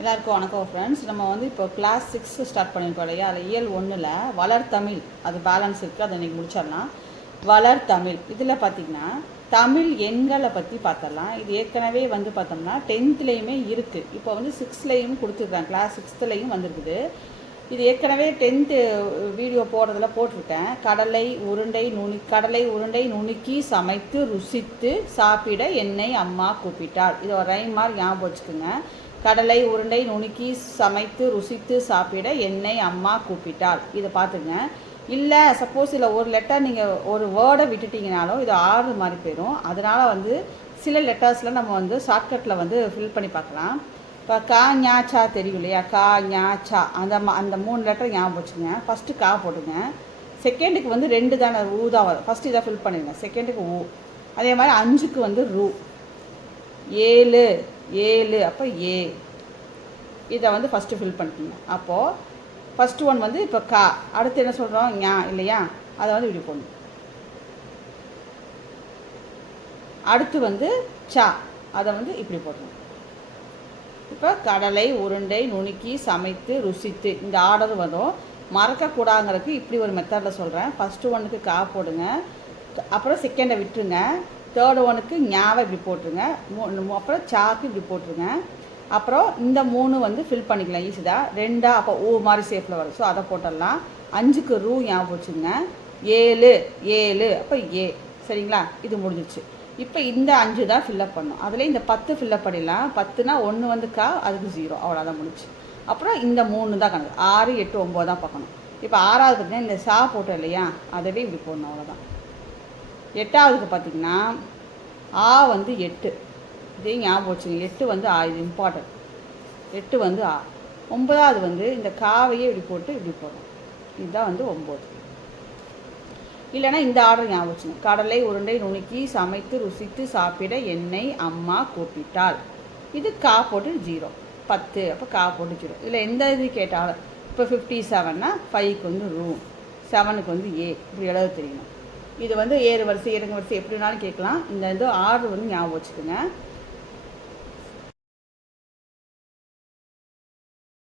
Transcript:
எல்லாருக்கும் வணக்கம் ஃப்ரெண்ட்ஸ். நம்ம வந்து இப்போ கிளாஸ் 6 ஸ்டார்ட் பண்ணியிருக்கோம் இல்லையா? அதில் இயல் 1ல் வளர்தமிழ் அது பேலன்ஸ் இருக்குது, அதை இன்றைக்கி முடிச்சிடலாம். வளர்தமிழ் இதில் பார்த்திங்கன்னா தமிழ் எண்களை பற்றி பார்த்தரலாம். இது ஏற்கனவே வந்து பார்த்தோம்னா 10th இருக்குது. இப்போ வந்து 6லையும் கொடுத்துருக்காங்க, கிளாஸ் 6லையும் வந்துருக்குது. இது ஏற்கனவே 10th வீடியோ போடுறதுல போட்டிருக்கேன். கடலை உருண்டை நுணுக்கி சமைத்து ருசித்து சாப்பிட என்னை அம்மா கூப்பிட்டாள். இது ஒரு ரைம் மாதிரி ஞாபகம் வச்சுக்கோங்க. கடலை உருண்டை நுணுக்கி சமைத்து ருசித்து சாப்பிட என்னை அம்மா கூப்பிட்டாள். இதை பார்த்துங்க. இல்லை சப்போஸ் இதில் ஒரு லெட்டர் நீங்கள் ஒரு வேர்டை விட்டுட்டிங்கனாலும் இது ஆறு மாதிரி போயிடும். அதனால் வந்து சில லெட்டர்ஸில் நம்ம வந்து ஷார்ட்கட்டில் வந்து ஃபில் பண்ணி பார்க்கலாம். இப்போ கா ஞாச்சா தெரியும் இல்லையா? கா ஞாச்சா அந்த 3 லெட்டர் ஞாபகம் வச்சுங்க. ஃபஸ்ட்டு கா போட்டுங்க. செகண்டுக்கு வந்து 2 தானே ஊ தான் வரும். ஃபஸ்ட்டு இதை ஃபில் பண்ணிடுங்க. செகண்டுக்கு ஊ. அதே மாதிரி 5க்கு வந்து ரூ. 7 அப்போ ஏ. இதை வந்து ஃபஸ்ட்டு ஃபில் பண்ணிக்கோங்க. அப்போது ஃபஸ்ட்டு ஒன் வந்து இப்போ கா. அடுத்து என்ன சொல்கிறோம்? ஞா இல்லையா? அதை வந்து இப்படி போடணும். அடுத்து வந்து சா, அதை வந்து இப்படி போடணும். இப்போ கடலை உருண்டை நுணுக்கி சமைத்து ருசித்து இந்த ஆர்டர் வரும். மறக்கக்கூடாதுங்கிறதுக்கு இப்படி ஒரு மெத்தடில் சொல்கிறேன். ஃபஸ்ட்டு ஒன்றுக்கு கா போடுங்க, அப்புறம் செகண்டை விட்டுருங்க. தேர்டு ஒனுக்கு ஞாவை இப்படி போட்டுருங்க. அப்புறம் சாக்கு இப்படி போட்டுருங்க. அப்புறம் இந்த 3 வந்து ஃபில் பண்ணிக்கலாம் ஈஸியாக. 2 அப்போ ஊ மாதிரி ஷேப்பில் வரும். ஸோ அதை போட்டுடலாம். 5க்கு ரூ ஞாபகம் வச்சுங்க. 7 அப்போ ஏ. சரிங்களா? இது முடிஞ்சிச்சு. இப்போ இந்த 5 தான் ஃபில்லப் பண்ணணும். அதில் இந்த 10 ஃபில்லப் பண்ணிடலாம். 10னா 1 வந்து கா, அதுக்கு 0, அவ்வளோதான் முடிச்சு. அப்புறம் இந்த 3 தான் கணக்கு. 6, 8, 9 தான் பார்க்கணும். இப்போ 6வது பார்த்தீங்கன்னா இந்த சா போட்டோம் இல்லையா? அதவே இப்படி போடணும், அவ்வளோதான். 8வதுக்கு பார்த்திங்கன்னா ஆ வந்து 8. இதே ஞாபகம் வச்சுங்க. 8 வந்து ஆ, இது இம்பார்ட்டன்ட். 8 வந்து ஆ. 9வது வந்து இந்த காவையே இப்படி போட்டு இப்படி போடும். இதுதான் வந்து 9. இல்லைனா இந்த ஆர்டர் ஞாபகம் வச்சுங்க. கடலை உருண்டை நுணுக்கி சமைத்து ருசித்து சாப்பிட என்னை அம்மா கூப்பிட்டாள். இது கா போட்டு 0. 10 அப்போ கா போட்டு 0. இதில் எந்த இது கேட்டாலும் இப்போ 57னா 5க்கு வந்து ரூ, 7க்கு வந்து ஏ, இப்படி எழுத தெரியணும். இது வந்து ஏறு வரிசை இறங்கு வரிசை எப்படி வேணாலும் கேட்கலாம். இந்த இது ஆர்டர் வந்து ஞாபகம் வச்சுக்கோங்க.